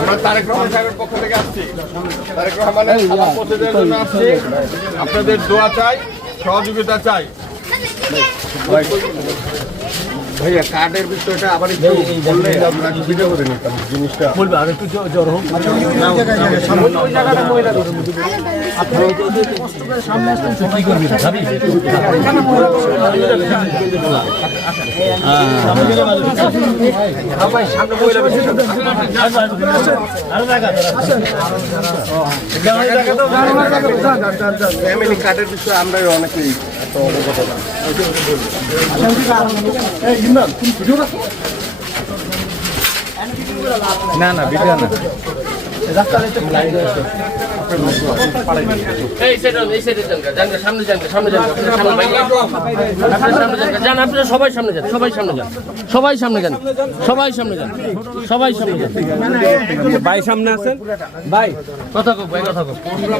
আমরা তারেক রহমান সাহেবের পক্ষ থেকে আসছি। তারেক রহমানের প্রতিনিধির জন্য আসছি। আপনাদের দোয়া চাই, সহযোগিতা চাই। ভাইয়া কার্ডের বিষয়টা আবার একটু বললে আমরা সুবিধা করে নিতাম জিনিসটা। বলবে আর একটু জ্বর হোক। সামনে আসলে কি করবি ভাবি? ফ্যামিলি কার্ডের বিষয়ে আমরা অনেকেই অবগত না। না না ভিডিও না। সবাই সামনে যান, সবাই সামনে যান, সবাই সামনে যান, সবাই সামনে যান, সবাই সামনে যান। ভাই সামনে আছেন ভাই, কথা কো ভাই, কথা কো।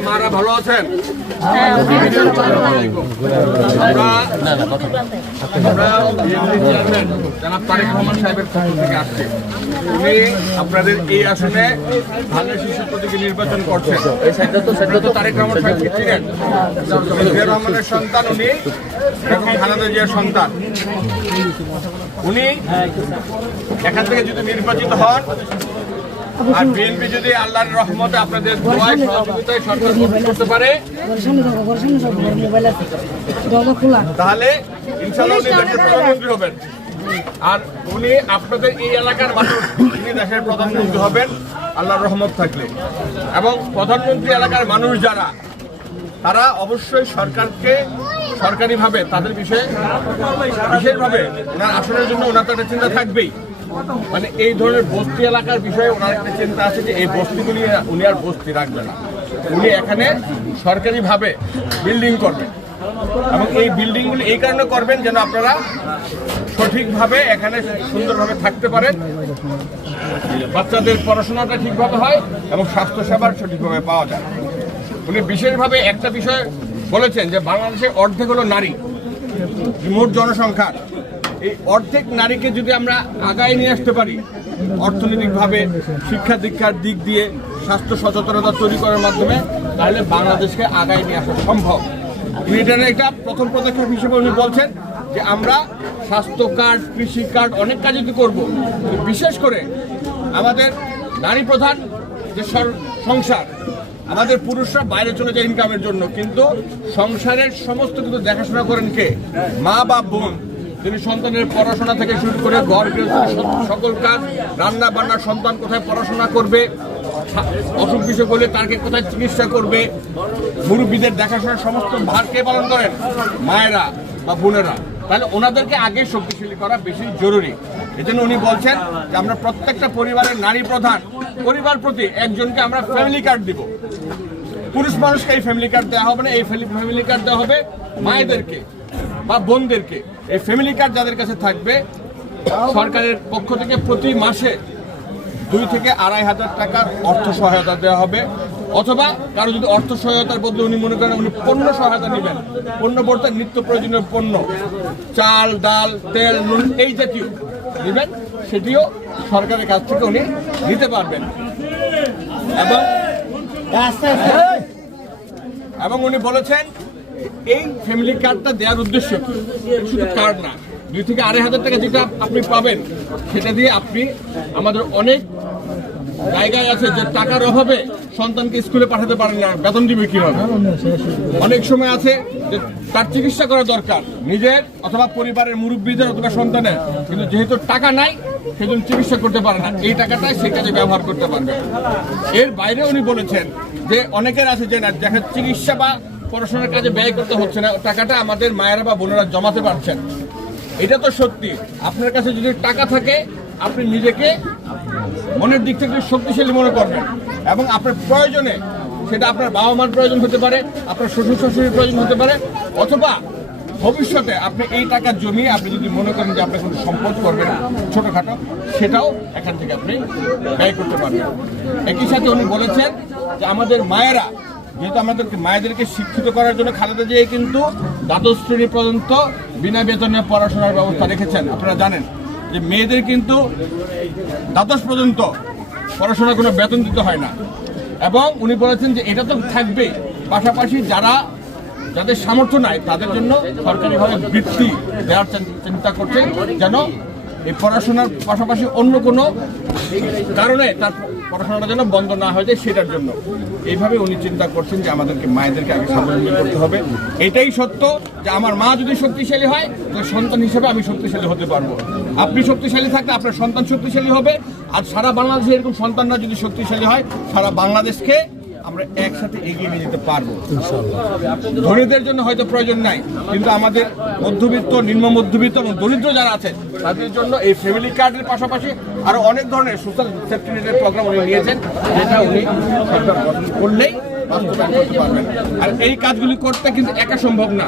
মারা ভালো আছেন? জনাব তারেক রহমান সাহেবের পক্ষ থেকে আসছে। উনি আপনাদের এই আসনে ভালো শিশু প্রতীকে নির্বাচন করছেন। তারেক রহমান সাহেব ছিলেন জিয়াউর রহমানের সন্তান উনি, এবং খালেদা জিয়ার সন্তান উনি। এখান থেকে যদি নির্বাচিত হন আর বিএনপি যদি আল্লাহর রহমতে আপনাদের দোয়ায় সহযোগিতায় সরকার গঠন করতে পারে, তাহলে ইনশাআল্লাহ উনি দেশের প্রধানমন্ত্রী হবেন। আর উনি আপনাদের এই এলাকার মানুষ, উনি দেশের প্রধানমন্ত্রী হবেন আল্লাহর রহমত থাকলে। এবং প্রধানমন্ত্রী এলাকার মানুষ যারা, তারা অবশ্যই সরকারকে সরকারিভাবে তাদের বিষয়ে বিশেষভাবে ওনার আসনের জন্য ওনার তো একটা চিন্তা থাকবেই। মানে এই ধরনের বস্তি এলাকার বিষয়ে ওনার একটা চিন্তা আছে যে এই বস্তিগুলি উনি আর বস্তি রাখবেন না, উনি এখানে সরকারিভাবে বিল্ডিং করবেন। এবং এই বিল্ডিংগুলি এই কারণে করবেন যেন আপনারা সঠিকভাবে এখানে সুন্দরভাবে থাকতে পারেন, বাচ্চাদের পড়াশোনাটা ঠিকভাবে হয় এবং স্বাস্থ্যসেবার সঠিকভাবে পাওয়া যায়। উনি বিশেষভাবে একটা বিষয় বলেছেন যে বাংলাদেশে অর্ধেক হলো নারী, মোট জনসংখ্যার এই অর্ধেক নারীকে যদি আমরা আগায় নিয়ে আসতে পারি অর্থনৈতিকভাবে, শিক্ষা দীক্ষার দিক দিয়ে, স্বাস্থ্য সচেতনতা তৈরি করার মাধ্যমে, তাহলে বাংলাদেশকে আগায় নিয়ে আসা সম্ভব। এটা একটা প্রথম পদক্ষেপ হিসেবে উনি বলছেন যে আমরা স্বাস্থ্য কার্ড, কৃষি কার্ড অনেক কাজই করব, বিশেষ করে আমাদের নারী প্রধান যে সংসার, আমাদের পুরুষরা বাইরে চলে যায় ইনকামের জন্য, কিন্তু সংসারের সমস্ত কিছু দেখাশোনা করেন কে? মা বা বোন, যিনি সন্তানের পড়াশোনা থেকে শুরু করে ঘর গৃহস্থ সকল কাজ, রান্না বান্না, সন্তান কোথায় পড়াশোনা করবে, অসুখ বিসুখ হলে তাকে কোথায় চিকিৎসা করবে, মুরব্বীদের দেখাশোনার সমস্ত ভার কে পালন করেন? মায়েরা বা বোনেরা। তাহলে ওনাদেরকে আগে শক্তিশালী করা বেশি জরুরি। এজন্য উনি বলছেন যে আমরা প্রত্যেকটা পরিবারের নারী প্রধান পরিবার প্রতি একজনকে আমরা ফ্যামিলি কার্ড দিব। পুরুষ মানুষকে এই ফ্যামিলি কার্ড দেওয়া হবে না, এই ফ্যামিলি কার্ড দেওয়া হবে মায়েদেরকে বা বোনদেরকে। এই ফ্যামিলি কার্ড যাদের কাছে থাকবে, সরকারের পক্ষ থেকে প্রতি মাসে 2 থেকে 2,500 টাকার অর্থ সহায়তা দেওয়া হবে। অথবা কারো যদি অর্থ সহায়তার বদলে উনি মনে করেন উনি পণ্য সহায়তা নেবেন, পণ্য বলতে নিত্য প্রয়োজনীয় পণ্য, চাল, ডাল, তেল, নুন এই জাতীয় নেবেন, সেটিও সরকারের কাছ থেকে উনি নিতে পারবেন। এবং উনি বলেছেন এই ফ্যামিলি কার্ডটা দেওয়ার উদ্দেশ্য কি? শুধু কার্ড না, 2 থেকে 2,500 টাকা যেটা আপনি পাবেন, সেটা দিয়ে আপনি আমাদের অনেক জায়গায় আছে যে টাকার অভাবে সন্তানকে স্কুলে পাঠাতে পারেন না, বেতন দিবে কিভাবে? অনেক সময় আছে যে তার চিকিৎসা করা দরকার নিজের অথবা পরিবারের মুরব্বীদের অথবা সন্তানের, কিন্তু যেহেতু টাকা নাই সেজন্য চিকিৎসা করতে পারে না, এই টাকাটাই সে কাজে ব্যবহার করতে পারবে। এর বাইরে উনি বলেছেন যে অনেকের আছে যে না, দেখা চিকিৎসা বা পড়াশোনার কাজে ব্যয় করতে হচ্ছে না, টাকাটা আমাদের মায়েরা বা বোনেরা জমাতে পারছেন। এটা তো সত্যি। আপনার কাছে যদি টাকা থাকে, আপনি নিজেকে মনের দিক থেকে শক্তিশালী মনে করবেন এবং আপনার প্রয়োজনে, সেটা আপনার বাবা মার প্রয়োজন হতে পারে, আপনার শ্বশুর শাশুড়ির প্রয়োজন হতে পারে, অথবা ভবিষ্যতে আপনি এই টাকা জমিয়ে আপনি যদি মনে করেন যে আপনি কোনো সম্পদ করবেন ছোটোখাটো, সেটাও এখান থেকে আপনি ব্যয় করতে পারবেন। একই সাথে উনি বলেছেন যে আমাদের মায়েরা যেহেতু আমাদের মায়েদেরকে শিক্ষিত করার জন্য খালেদা জিয়া কিন্তু দ্বাদশ শ্রেণী পর্যন্ত বিনা বেতনে পড়াশোনার ব্যবস্থা রেখেছেন। আপনারা জানেন যে মেয়েদের কিন্তু দ্বাদশ পর্যন্ত পড়াশোনার কোনো বেতন দিতে হয় না, এবং উনি বলেছেন যে এটা তো থাকবেই, পাশাপাশি যাদের সামর্থ্য নাই তাদের জন্য সরকারিভাবে বৃত্তি দেওয়ার চিন্তা করছে, যেন এই পড়াশোনার পাশাপাশি অন্য কোনো কারণে তার পড়াশোনাটা যেন বন্ধ না হয়ে যায়, সেটার জন্য এইভাবে উনি চিন্তা করছেন যে আমাদেরকে মায়েদেরকে আগে স্বাবলম্বী করতে হবে। এটাই সত্য যে আমার মা যদি শক্তিশালী হয় তাহলে সন্তান হিসেবে আমি শক্তিশালী হতে পারবো। আপনি শক্তিশালী থাকলে আপনার সন্তান শক্তিশালী হবে, আর সারা বাংলাদেশে এরকম সন্তানরা যদি শক্তিশালী হয় সারা বাংলাদেশকে আমরা একসাথে এগিয়ে নিয়ে যেতে পারবো। ধনীদের জন্য হয়তো প্রয়োজন নাই, কিন্তু আমাদের মধ্যবিত্ত, নিম্ন মধ্যবিত্ত এবং দরিদ্র যারা আছে তাদের জন্য এই ফ্যামিলি কার্ডের পাশাপাশি আরো অনেক ধরনের সোশ্যাল সেফটি নেটের প্রোগ্রাম উনি নিয়েছেন, যেটা উনি সরকার গঠন করলেই বাস্তবায়ন করতে পারবেন। আর এই কাজগুলি করতে কিন্তু একা সম্ভব না।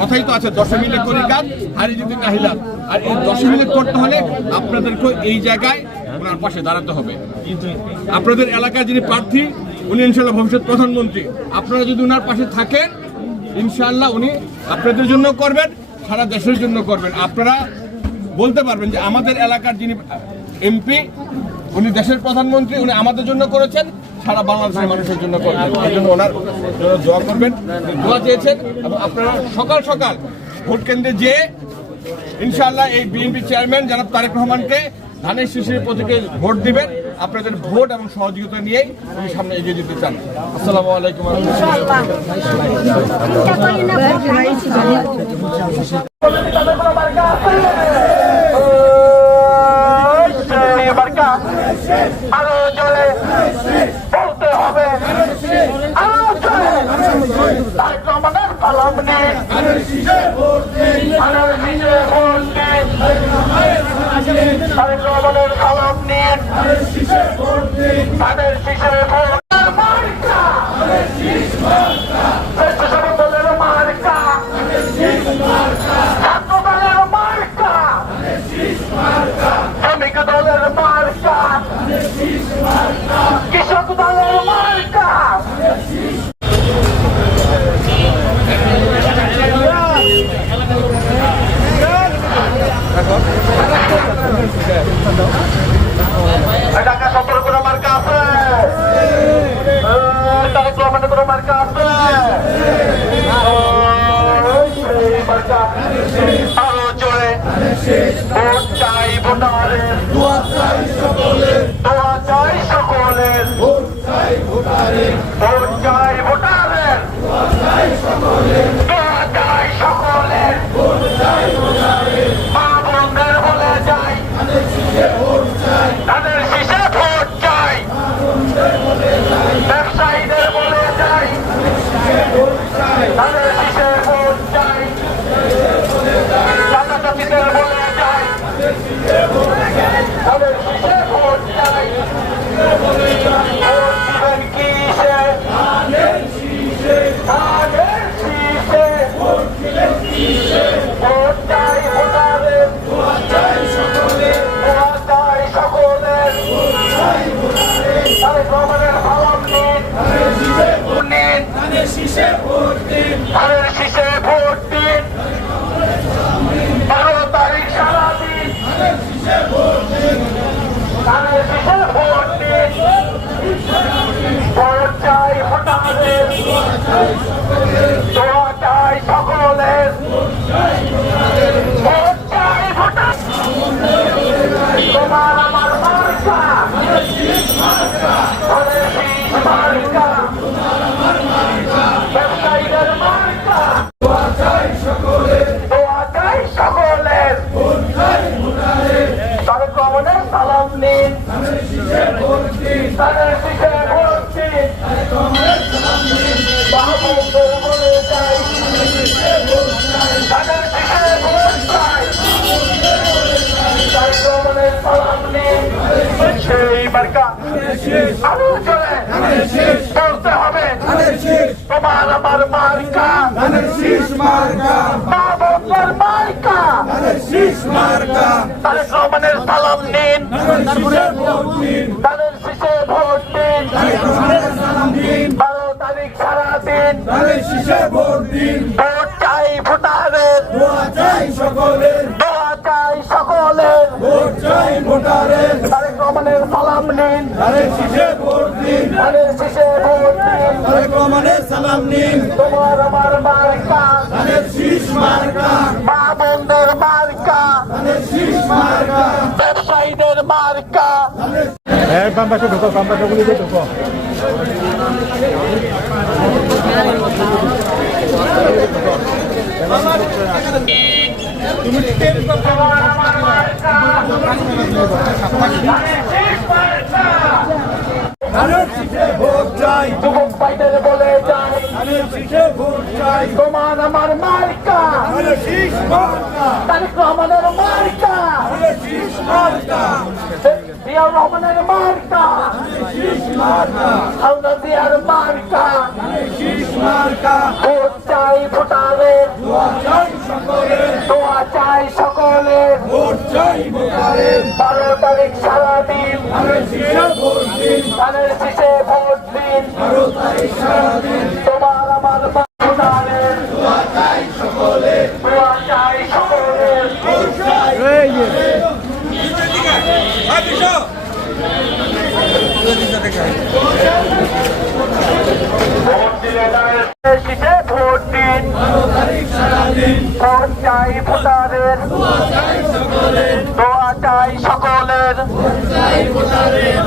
কথাই তো আছে 10 মিলে করি কাজ হারি যদি নাহিলাম, আর এই 10 মিলে করতে হলে আপনাদেরকে এই জায়গায় ওনার পাশে দাঁড়াতে হবে। আপনাদের এলাকায় যিনি প্রার্থী উনি ইনশাল্লাহ ভবিষ্যৎ প্রধানমন্ত্রী, আপনারা যদি ওনার পাশে থাকেন ইনশাল্লাহ উনি আপনাদের জন্য করবেন, সারা দেশের জন্য করবেন। আপনারা বলতে পারবেন যে আমাদের এলাকার যিনি এমপি উনি দেশের প্রধানমন্ত্রী, উনি আমাদের জন্য করেছেন, সারা বাংলাদেশের মানুষের জন্য করবেন। এই জন্য ওনার জন্য দোয়া করবেন, দোয়া চেয়েছেন। এবং আপনারা সকাল সকাল ভোট কেন্দ্রে যেয়ে ইনশাআল্লাহ এই বিএনপি চেয়ারম্যান জনাব তারেক রহমানকে ধানের শীষের প্রতীকে ভোট দিবেন। আপনাদের ভোট এবং সহযোগিতা নিয়েই উনি সামনে এগিয়ে যেতে চান। আসসালামু আলাইকুম ওয়া কৃষক দলের মার্কা ঢাকা 17 কোনো মার্কা আছে, তারেক রহমানের কোনো মার্কা আছে, আরো জোরে ভোট চাই ভোটারের, দোয়া চাই সকলের, ভোট চাই ভোটারের, দোয়া চাই সকলের, মা বোনদের বলে যাই তাদের শীষে ভোট চাই, ব্যবসায়ীদের বলে যাই তাদের শীষে ভোট চাই, চাচাচাচিদের বলে যাই তাদের শীষে ভোট চাই। ভোট দিবেন কিসে? ধানের শীষে। ভোট চাই ভোটারের, দোয়া চাই সকলের, তারেক রহমানের ভালম নিন, ধানের শীষে ভোট দিন, 12 তারিখ সারাদিন ধানের শীষে ভোট দিন, ভোট চাই ভোটারের, দোয়া চাই সকলের, ভোট চাই ভোটার, তোমার আমার মার্কা ধানের শীষ মার্কা, ব্যবসায়ীদের মার্কা, দোয়া চাই সকলের, তারেক রহমানের সালাম নিন, তাদের শীষে ভোট দিন, মাহবুবদের বলে যাই তাদের শীষে ভোট চাই, তারেক রহমানের সালাম নিন, সেই মার্কা আরো জোরে বলতে হবে, তোমার আমার মার্কা ধানের শীষ মার্কা, মাহবুবদের মার্কা ধানের শীষ মার্কা, তারেক রহমানের সালাম নিন, তাদের শীষে ভোট দিন, 12 তারিখ সারা শীষে ভোট দিন, ভোট চাই ভোটারের, দোয়া চাই সকলের, দোয়া চাই সকলের, ভোট চাই ভোটারের, তারেক রহমানের সালাম নিন, ধানের শীষে ভোট দিন, ধানের শীষে ভোট দিন, তারেক রহমানের সালাম নিন, তোমার আমার মার্কা, ধানের শীষ মার্কা, মা বোনদের মার্কা, ধানের শীষ মার্কা, ব্যবসায়ীদের মার্কা। যুবক ভাইদের বলে যাই, তোমার আমার মার্কা, তারেক রহমানের মার্কা, জিয়াউর রহমানের মার্কা, খালেদা জিয়ার মার্কা, ভোট চাই ভোটারের, দোয়া চাই সকলের, 12 তারিখ সারাদিন ধানের শীষে ভোট দিন, তোমার আমার ভোটারের, দোয়া চাই সকলের, শীষে ভোট দিন, ভোট চাই ভোটারের, দোয়া চাই সকলের,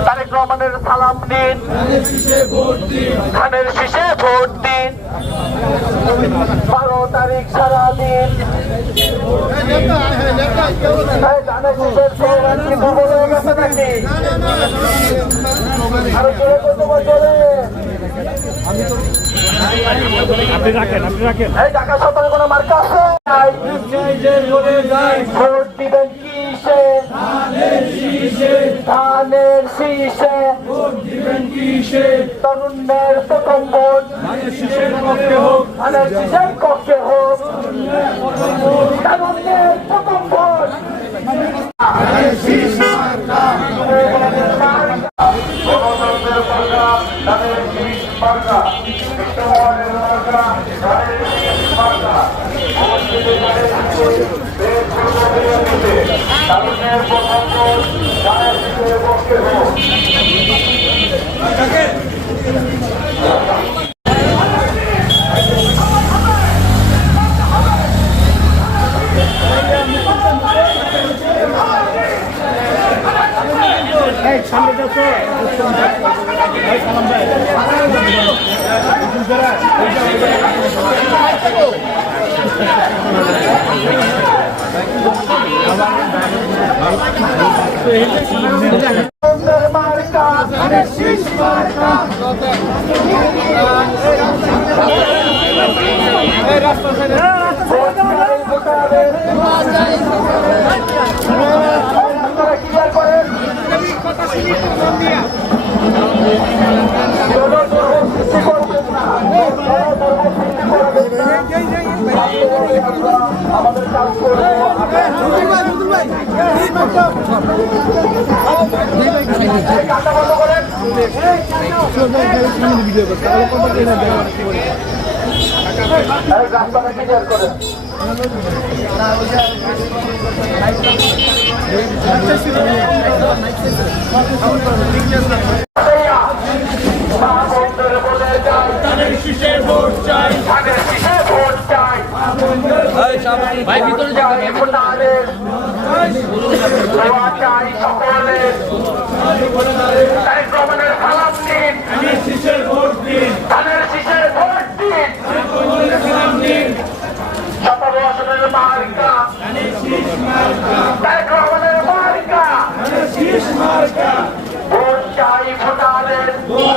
তারেক রহমানের সালাম নিন, ধানের শীষে ভোট দিন, 12 তারিখ সারাদিন। ধানের শীষের প্রোগ্রাম কি দুর্বল হয়ে গেছে নাকি? আরো জোরে কত বছরে আপনি রাখেন এই ঢাকা শহরে কোনো মার্কা আছে? ভোট দিবেন কিসে? ধানের শীষে। তরুণের প্রথম ভোট ধানের শীষের পক্ষে হোক, তরুণের প্রথম ভোট মার্কা, ধানের শীষ মার্কা, ক্লিয়ার করেন। আমাদের কাজ করবো কাটা বন্ধ করেন। রাস্তাটা ক্লিয়ার করেন। ভাই ভিতরে যাবেন ভোটারের দোয়া চাই সকলের, তারেক রহমানের সালাম দিন, ধানের শীষের ভোট দিন, 17 আসনের মার্কা, তারেক রহমানের মার্কা, ভোট চাই ভোটারের, দোয়া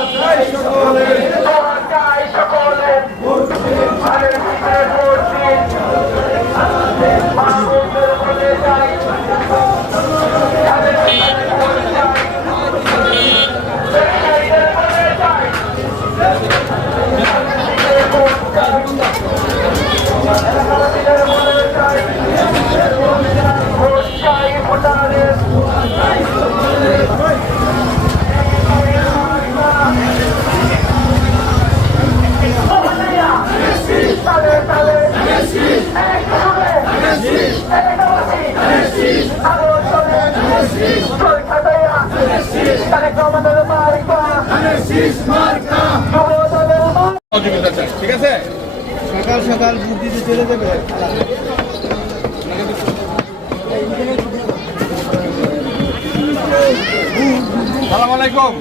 চাই সকলের, ধানের শীষের ভোট দিন, মাহবুবের বলে যাই, ধানের শীষের ভোট চাই, ঠিক আছে? সকাল সকাল ভোট দিতে চলে যাবে। সালাম আলাইকুম,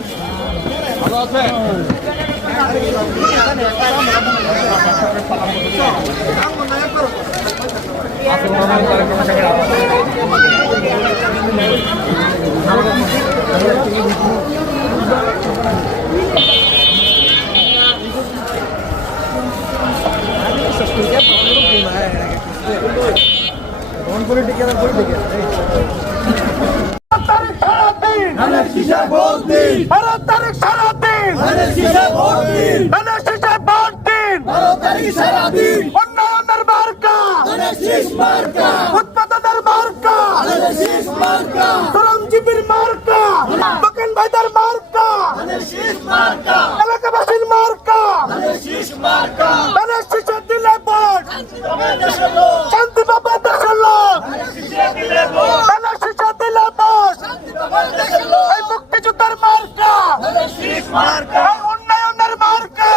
ভালো আছেন? উন্নয়নের মার্কা, উৎপাদনের মার্কা, শ্রমজীবীর মার্কা, দোকান ভাইদের মার্কা, এলাকাবাসীর মার্কা, ধানের শীষে দিলে ভোট, শান্তি পাবে দেশের লোক, ধানের শীষে দিলে ভোট, এই মুক্তিযুদ্ধের মার্কা, এই উন্নয়নের মার্কা,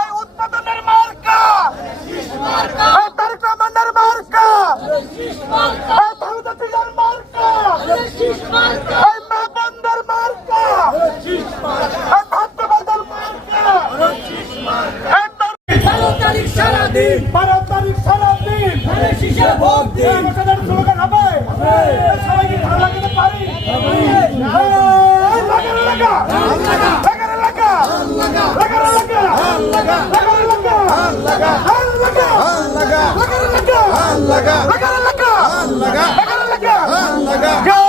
এই উৎপাদনের মার্কা, এই তারেক রহমানের মার্কা, এই দাউদ ইব্রাহিমের মার্কা, এই মাহবুবের মার্কা, এই ছাত্রবাদের মার্কা, এই 12 তারিখ সারাদিন 12 তারিখ সারাদিন ধানের শীষে ভোট দিন। আমাদের স্লোগান হবে সবাই কি ভালো লাগাতে পারি? লাগা